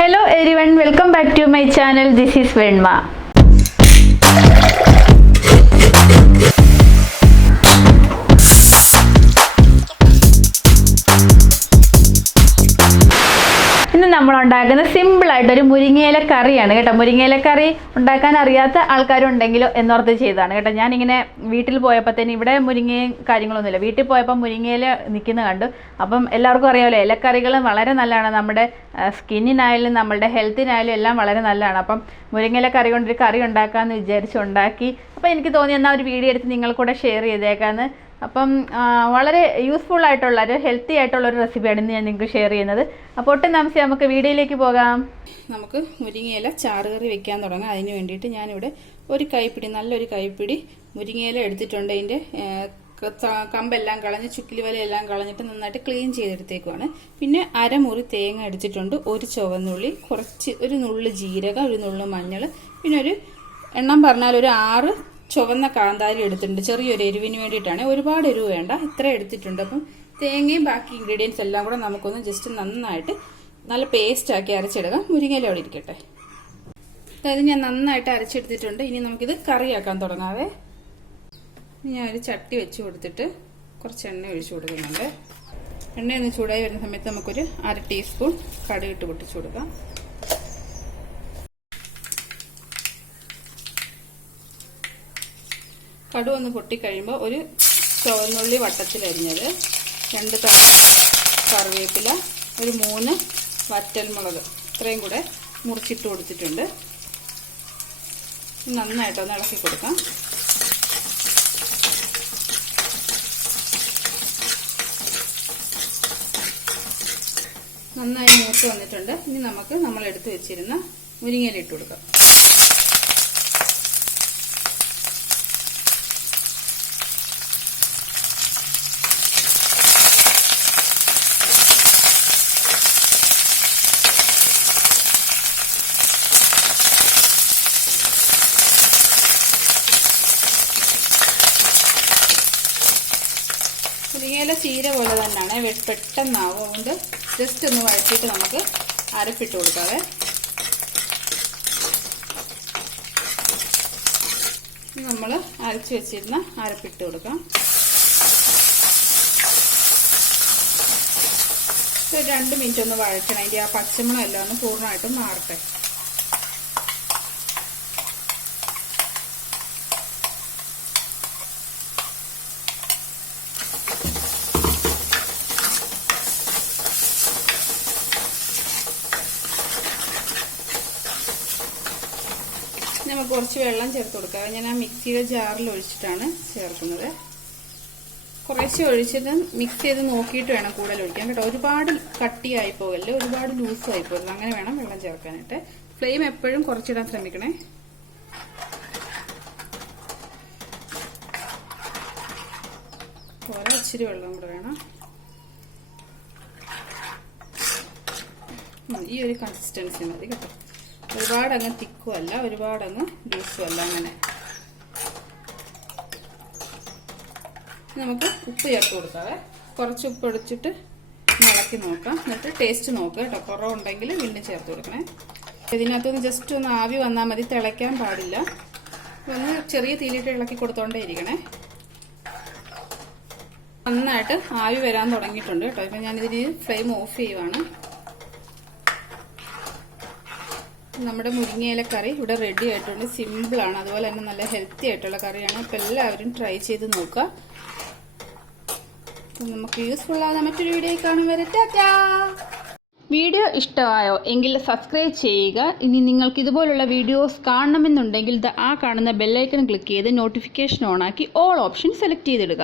Hello everyone, welcome back to my channel. This is Venma. നമ്മൾ ഉണ്ടാക്കുന്ന simple ആയിട്ട് ഒരു മുരിങ്ങയില കറിയാണ് കേട്ടോ. മുരിങ്ങയില കറി ഉണ്ടാക്കാൻ അറിയാത്ത ആൾക്കാരുണ്ടെങ്കിലോ എന്നോർത്ത് ചെയ്തതാണ് കേട്ടോ. ഞാനിങ്ങനെ വീട്ടിൽ പോയപ്പോഴത്തേന് ഇവിടെ മുരിങ്ങയും കാര്യങ്ങളൊന്നുമില്ല. വീട്ടിൽ പോയപ്പോൾ മുരിങ്ങയില നിൽക്കുന്ന കണ്ടു. അപ്പം എല്ലാവർക്കും അറിയാമല്ലോ, ഇലക്കറികൾ വളരെ നല്ലതാണ്. നമ്മുടെ സ്കിന്നിനായാലും നമ്മളുടെ ഹെൽത്തിനായാലും എല്ലാം വളരെ നല്ലതാണ്. അപ്പം മുരിങ്ങയില കറി കൊണ്ടൊരു കറി ഉണ്ടാക്കാമെന്ന് വിചാരിച്ചുണ്ടാക്കി. അപ്പോൾ എനിക്ക് തോന്നി എന്നാൽ ഒരു വീഡിയോ എടുത്ത് നിങ്ങൾ കൂടെ ഷെയർ ചെയ്തേക്കാമെന്ന്. അപ്പം വളരെ യൂസ്ഫുൾ ആയിട്ടുള്ള ഒരു ഹെൽത്തി ആയിട്ടുള്ള ഒരു റെസിപ്പിയാണ് ഇന്ന് ഞാൻ നിങ്ങൾക്ക് ഷെയർ ചെയ്യുന്നത്. അപ്പോൾ ഒട്ടും താമസിച്ച് നമുക്ക് വീഡിയോയിലേക്ക് പോകാം. നമുക്ക് മുരിങ്ങയില ചാറുകറി വെക്കാൻ തുടങ്ങാം. അതിന് വേണ്ടിയിട്ട് ഞാനിവിടെ ഒരു കൈപ്പിടി, നല്ലൊരു കൈപ്പിടി മുരിങ്ങയില എടുത്തിട്ടുണ്ട്. അതിൻ്റെ കമ്പെല്ലാം കളഞ്ഞ് ചുക്കിലി വലയെല്ലാം കളഞ്ഞിട്ട് നന്നായിട്ട് ക്ലീൻ ചെയ്തെടുത്തേക്കുവാണ്. പിന്നെ അരമുറി തേങ്ങ എടുത്തിട്ടുണ്ട്, ഒരു ചുവന്നുള്ളി, ഒരു നുള്ളു ജീരകം, ഒരു നുള്ളു മഞ്ഞൾ, പിന്നെ ഒരു എണ്ണം പറഞ്ഞാൽ ഒരു 6 ചുവന്ന കാന്താരി എടുത്തിട്ടുണ്ട്. ചെറിയൊരു എരിവിന് വേണ്ടിയിട്ടാണ്, ഒരുപാട് എരിവ് വേണ്ട, ഇത്ര എടുത്തിട്ടുണ്ട്. അപ്പം തേങ്ങയും ബാക്കി ഇൻഗ്രീഡിയൻസ് എല്ലാം കൂടെ നമുക്കൊന്ന് ജസ്റ്റ് നന്നായിട്ട് നല്ല പേസ്റ്റ് ആക്കി അരച്ചെടുക്കാം. മുരിങ്ങയില അവിടെ ഇരിക്കട്ടെ. അതായത് ഞാൻ നന്നായിട്ട് അരച്ചെടുത്തിട്ടുണ്ട്. ഇനി നമുക്കിത് കറിയാക്കാൻ തുടങ്ങാവേ. ഞാൻ ഒരു ചട്ടി വെച്ച് കൊടുത്തിട്ട് കുറച്ച് എണ്ണ ഒഴിച്ചു കൊടുക്കുന്നുണ്ട്. എണ്ണയൊന്ന് ചൂടായി വരുന്ന സമയത്ത് നമുക്കൊരു 1/2 ടീസ്പൂൺ കടുകിട്ട് പൊട്ടിച്ചു കൊടുക്കാം. കടുക് ഒന്ന് പൊട്ടിക്കഴിയുമ്പോൾ ഒരു ചുവന്നുള്ളി വട്ടത്തിലരിഞ്ഞത്, 2 കറിവേപ്പില, ഒരു 3 വറ്റൽമുളക്, ഇത്രയും കൂടെ മുറിച്ചിട്ട് കൊടുത്തിട്ടുണ്ട്. നന്നായിട്ടൊന്ന് ഇളക്കി കൊടുക്കാം. നന്നായി മൂത്ത് വന്നിട്ടുണ്ട്. ഇനി നമുക്ക് നമ്മൾ എടുത്ത് വെച്ചിരുന്ന മുരിങ്ങയില ഇട്ട് കൊടുക്കാം. മുരിങ്ങയില ചീര പോലെ തന്നെയാണ്, പെട്ടെന്നാവും. അതുകൊണ്ട് ജസ്റ്റ് ഒന്ന് വഴറ്റിയിട്ട് നമുക്ക് അരപ്പിട്ട് കൊടുക്കാവേ. നമ്മൾ അരച്ച് വെച്ചിരുന്ന അരപ്പിട്ട് കൊടുക്കാം. ഒരു 2 മിനിറ്റ് ഒന്ന് വഴറ്റണം. അതിൻ്റെ ആ പച്ചമണം എല്ലാം ഒന്ന് പൂർണ്ണമായിട്ടും മാറട്ടെ. നമുക്ക് കുറച്ച് വെള്ളം ചേർത്ത് കൊടുക്കാം. ഞാൻ ആ മിക്സിയുടെ ജാറിൽ ഒഴിച്ചിട്ടാണ് ചേർക്കുന്നത്. കുറച്ച് ഒഴിച്ചിട്ട് മിക്സ് ചെയ്ത് നോക്കിയിട്ട് വേണം കൂടുതൽ ഒഴിക്കാൻ കേട്ടോ. ഒരുപാട് കട്ടിയായി പോകല്ലേ, ഒരുപാട് ലൂസായി പോകല്ലേ, അങ്ങനെ വേണം വെള്ളം ചേർക്കാനായിട്ട്. ഫ്ലെയിം എപ്പോഴും കുറച്ചിടാൻ ശ്രമിക്കണേ. ഇച്ചിരി വെള്ളം കൂടെ വേണം. ഈ ഒരു കൺസിസ്റ്റൻസി മതി കേട്ടോ. ഒരുപാട് അങ്ങ് തിക്കും അല്ല, ഒരുപാട് അങ്ങ് ലൂസും അല്ല, അങ്ങനെ. നമുക്ക് ഉപ്പ് ചേർത്ത് കൊടുക്കാവേ. കുറച്ച് ഉപ്പ് ഒഴിച്ചിട്ട് ഇളക്കി നോക്കാം. എന്നിട്ട് ടേസ്റ്റ് നോക്കുക കേട്ടോ. കുറവുണ്ടെങ്കിൽ വീണ്ടും ചേർത്ത് കൊടുക്കണേ. ഇതിനകത്തൊന്ന് ജസ്റ്റ് ഒന്ന് ആവി വന്നാൽ മതി, തിളയ്ക്കാൻ പാടില്ല. ഒന്ന് ചെറിയ തീയിലിട്ട് ഇളക്കി കൊടുത്തോണ്ടേ ഇരിക്കണേ. നന്നായിട്ട് ആവി വരാൻ തുടങ്ങിയിട്ടുണ്ട് കേട്ടോ. ഇപ്പം ഞാനിതിന് ഫ്ലെയിം ഓഫ് ചെയ്യുവാണ്. നമ്മുടെ മുരിങ്ങയില കറി ഇവിടെ റെഡി ആയിട്ടുണ്ട്. സിമ്പിളാണ്, അതുപോലെ തന്നെ നല്ല ഹെൽത്തി ആയിട്ടുള്ള കറിയാണ്. അപ്പം എല്ലാവരും ട്രൈ ചെയ്ത് നോക്കുക. നമുക്ക് യൂസ്ഫുൾ ആകുന്ന മറ്റൊരു വീഡിയോ കാണും വരെ ടാറ്റാ. വീഡിയോ ഇഷ്ടമായോ എങ്കിൽ സബ്സ്ക്രൈബ് ചെയ്യുക. ഇനി നിങ്ങൾക്ക് ഇതുപോലുള്ള വീഡിയോസ് കാണണമെന്നുണ്ടെങ്കിൽ ആ കാണുന്ന ബെല്ലൈക്കൺ ക്ലിക്ക് ചെയ്ത് നോട്ടിഫിക്കേഷൻ ഓണാക്കി ഓൾ ഓപ്ഷൻ സെലക്ട് ചെയ്തിടുക.